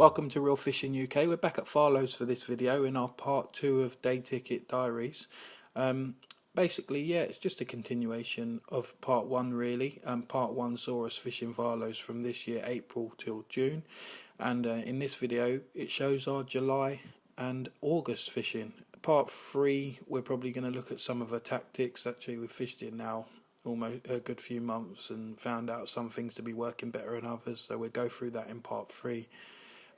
Welcome to Reelfishing UK. We're back at Farlows for this video in our part 2 of Day Ticket Diaries. Basically, yeah, it's just a continuation of part 1 really. Part 1 saw us fishing Farlows from this year, April till June. And in this video, it shows our July and August fishing. Part 3, we're probably going to look at some of the tactics. Actually, we've fished it now almost a good few months and found out some things to be working better than others. So we'll go through that in part 3.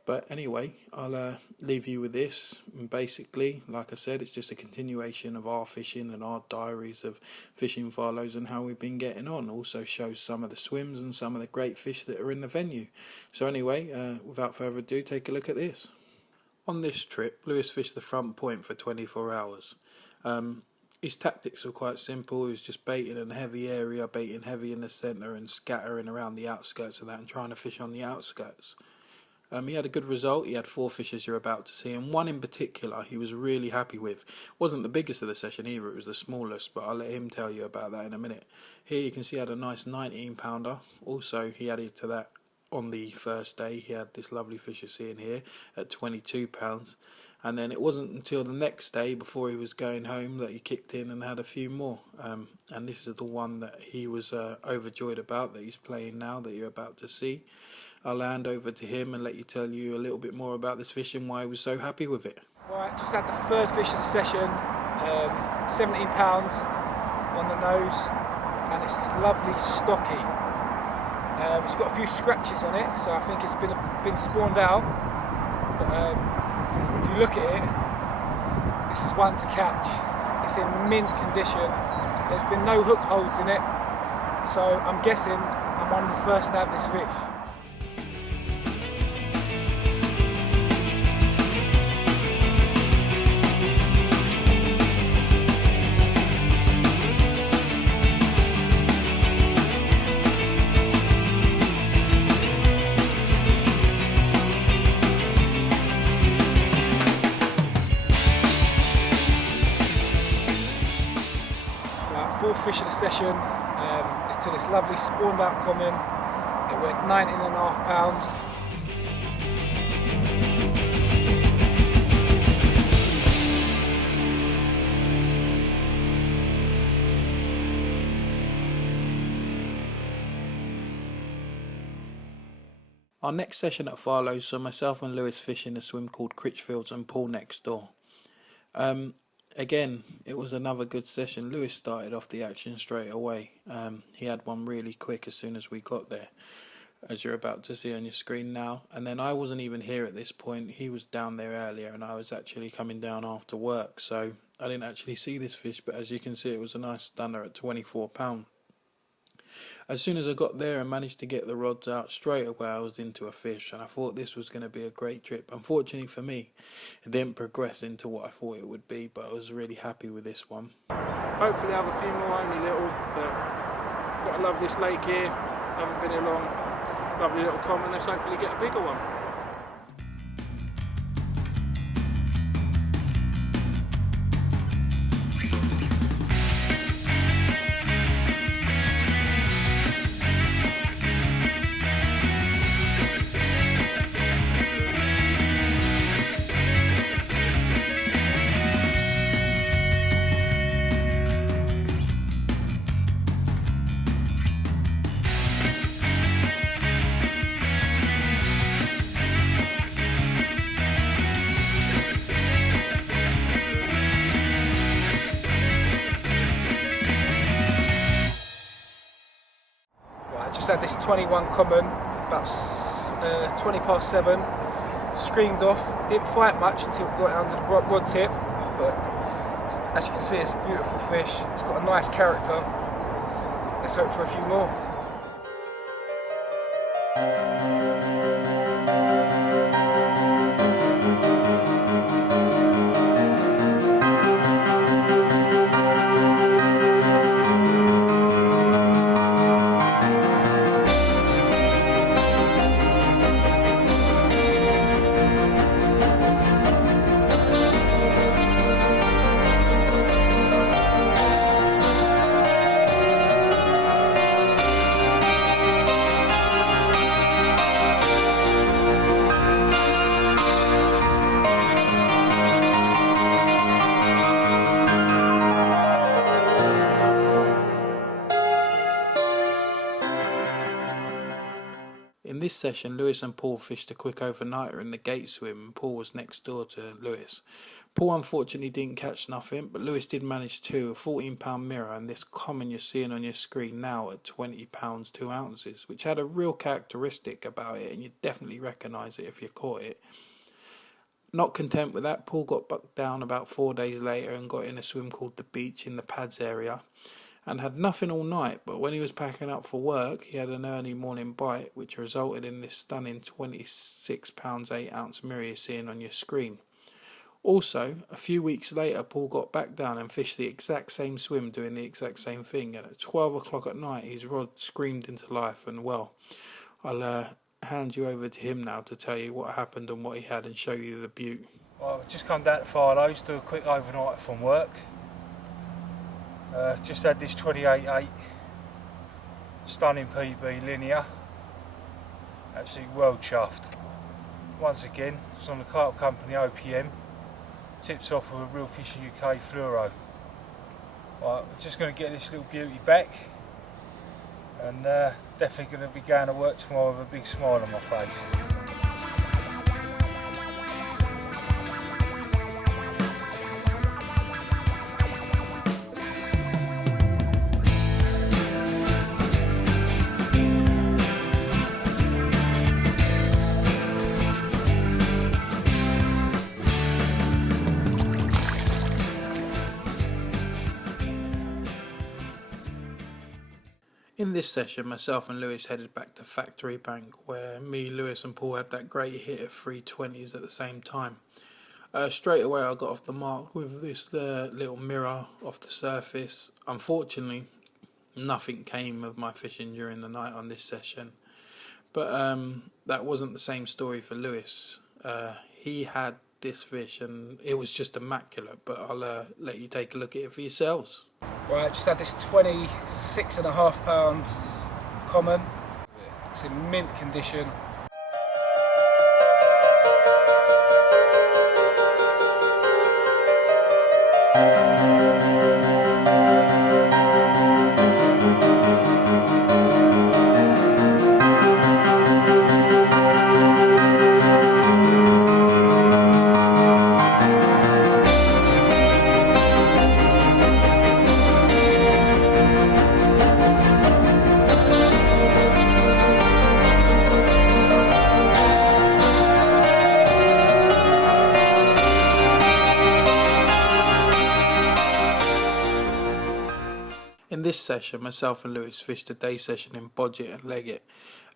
But anyway, I'll leave you with this. And basically, like I said, it's just a continuation of our fishing and our diaries of fishing Farlows and how we've been getting on. Also shows some of the swims and some of the great fish that are in the venue. So anyway, without further ado, take a look at this. On this trip, Lewis fished the front point for 24 hours. His tactics were quite simple. He was just baiting in a heavy area, baiting heavy in the centre and scattering around the outskirts of that and trying to fish on the outskirts. He had a good result. He had 4 fish as you're about to see, and one in particular he was really happy with. Wasn't the biggest of the session either, it was the smallest, but I'll let him tell you about that in a minute. Here you can see he had a nice 19 pounder. Also he added to that on the first day. He had this lovely fish you're seeing here at 22 pounds. And then it wasn't until the next day before he was going home that he kicked in and had a few more. And this is the one that he was overjoyed about, that he's playing now, that you're about to see. I'll hand over to him and let you tell you a little bit more about this fish and why he was so happy with it. Right, just had the third fish of the session, 17 pounds on the nose, and it's this lovely stocky. It's got a few scratches on it, so I think it's been spawned out. But if you look at it, this is one to catch. It's in mint condition. There's been no hook holds in it, so I'm guessing I'm one of the first to have this fish. Fourth fish of the session, it's to this lovely spawned out common. It went 19.5 pounds. Our next session at Farlows saw myself and Lewis fishing a swim called Critchfields and pool next door. Again, it was another good session. Lewis started off the action straight away. He had one really quick as soon as we got there, as you're about to see on your screen now. And then I wasn't even here at this point. He was down there earlier and I was actually coming down after work, so I didn't actually see this fish, but as you can see, it was a nice stunner at 24 pounds. As soon as I got there and managed to get the rods out, straight away I was into a fish, and I thought this was going to be a great trip. Unfortunately for me, it didn't progress into what I thought it would be, but I was really happy with this one. Hopefully I have a few more, only little, but gotta love this lake here. Haven't been here long. Lovely little common. Let's hopefully get a bigger one. Just had this 21 common, about 20 past 7, screamed off, didn't fight much until it got under the rod tip, but as you can see it's a beautiful fish, it's got a nice character. Let's hope for a few more. this session, Lewis and Paul fished a quick overnighter in the gate swim, and Paul was next door to Lewis. Paul unfortunately didn't catch nothing, but Lewis did manage a 14-pound mirror and this common you're seeing on your screen now at 20 pounds 2 ounces, which had a real characteristic about it, and you'd definitely recognise it if you caught it. Not content with that, Paul got bucked down about 4 days later and got in a swim called the Beach in the Pads area, and had nothing all night, but when he was packing up for work, he had an early morning bite, which resulted in this stunning 26 pounds 8 ounce mirror you're seeing on your screen. Also, a few weeks later, Paul got back down and fished the exact same swim doing the exact same thing, and at 12 o'clock at night his rod screamed into life, and well, I'll hand you over to him now to tell you what happened and what he had and show you the beaut. Well, I've just come down to Farlows, do a quick overnight from work. Just had this 28.8 stunning PB linear, absolutely well chuffed. Once again, it's on the Carp company OPM, tips off with a Reelfishinguk fluoro. Right, we're just going to get this little beauty back, and definitely going to be going to work tomorrow with a big smile on my face. In this session, myself and Lewis headed back to Factory Bank, where me, Lewis and Paul had that great hit of 320s at the same time. Straight away I got off the mark with this little mirror off the surface. Unfortunately, nothing came of my fishing during the night on this session. But that wasn't the same story for Lewis. He had this fish and it was just immaculate, but I'll let you take a look at it for yourselves. Right, just had this 26.5 pound common. It's in mint condition. In this session, myself and Lewis fished a day session in Bodget and Leggett.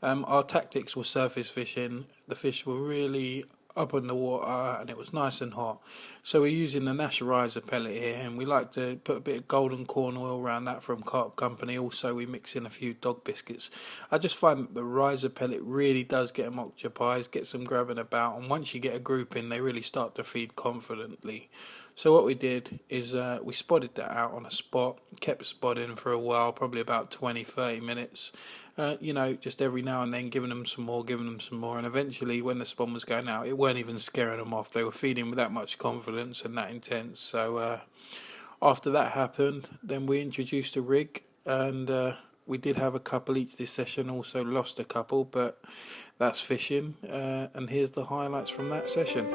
Our tactics were surface fishing. The fish were really up in the water and it was nice and hot. So we're using the Nash riser pellet here, and we like to put a bit of golden corn oil around that from Carp company. Also we mix in a few dog biscuits. I just find that the riser pellet really does get them occupied, gets them grabbing about, and once you get a group in they really start to feed confidently. So what we did is we spotted that out on a spot, kept spotting for a while, probably about 20-30 minutes, just every now and then giving them some more, and eventually when the spawn was going out, it weren't even scaring them off. They were feeding with that much confidence and that intense. So after that happened, then we introduced a rig, and we did have a couple each this session, also lost a couple, but that's fishing, and here's the highlights from that session.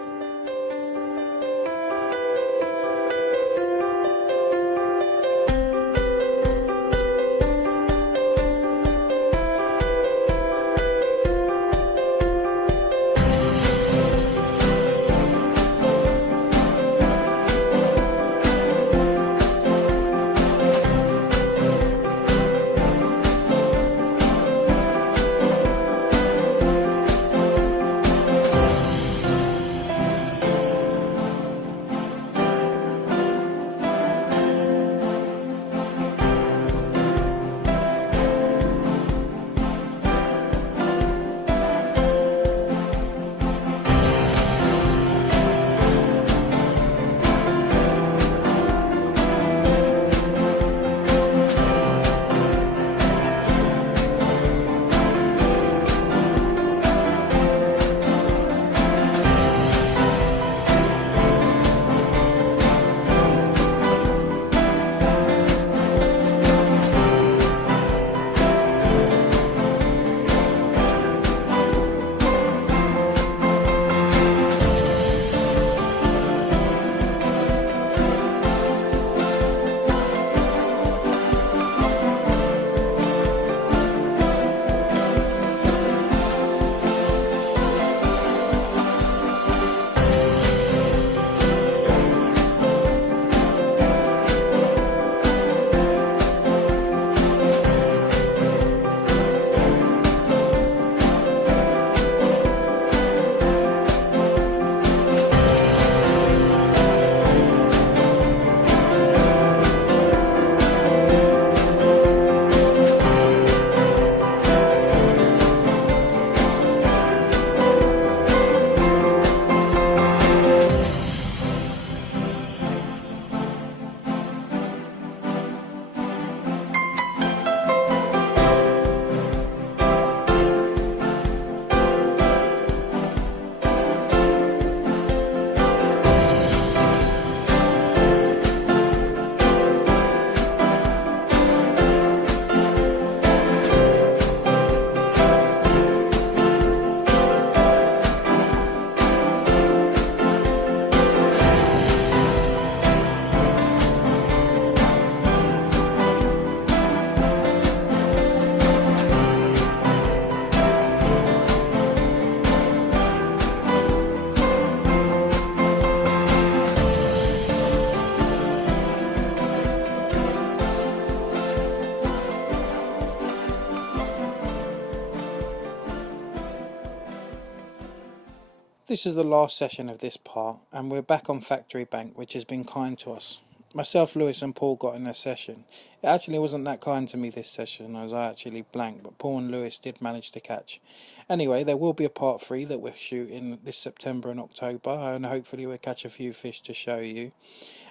This is the last session of this part, and we're back on Factory Bank, which has been kind to us. Myself, Lewis and Paul got in a session. It actually wasn't that kind to me this session, as I actually blanked, but Paul and Lewis did manage to catch. Anyway, there will be a part 3 that we're shooting this September and October, and hopefully we'll catch a few fish to show you.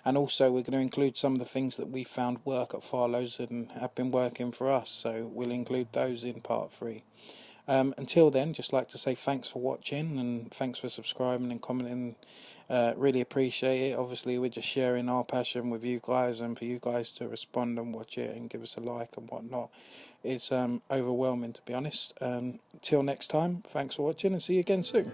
And also we're going to include some of the things that we found work at Farlows and have been working for us, so we'll include those in part 3. Until then, just like to say thanks for watching and thanks for subscribing and commenting. Really appreciate it. Obviously we're just sharing our passion with you guys, and for you guys to respond and watch it and give us a like and whatnot, it's overwhelming, to be honest. Until next time, thanks for watching and see you again soon.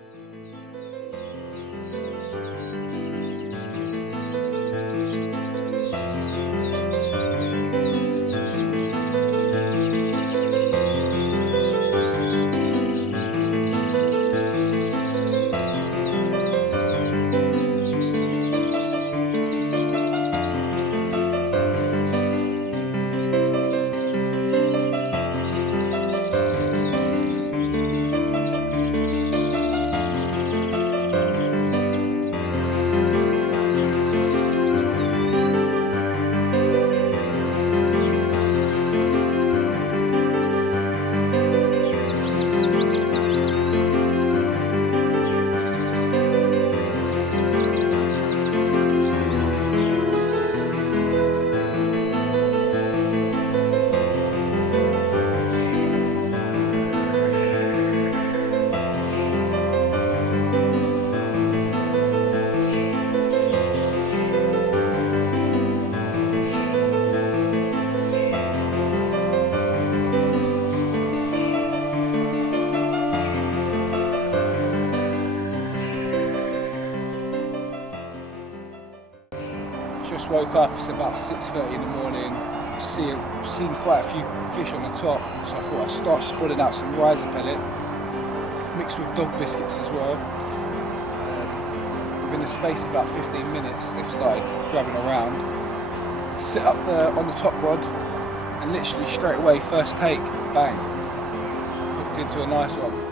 Just woke up, it's about 6:30 in the morning. Seen quite a few fish on the top, so I thought I'd start spreading out some riser pellet mixed with dog biscuits as well. Within the space of about 15 minutes they've started grabbing around. Sit up there on the top rod and literally straight away, first take, bang, hooked into a nice one.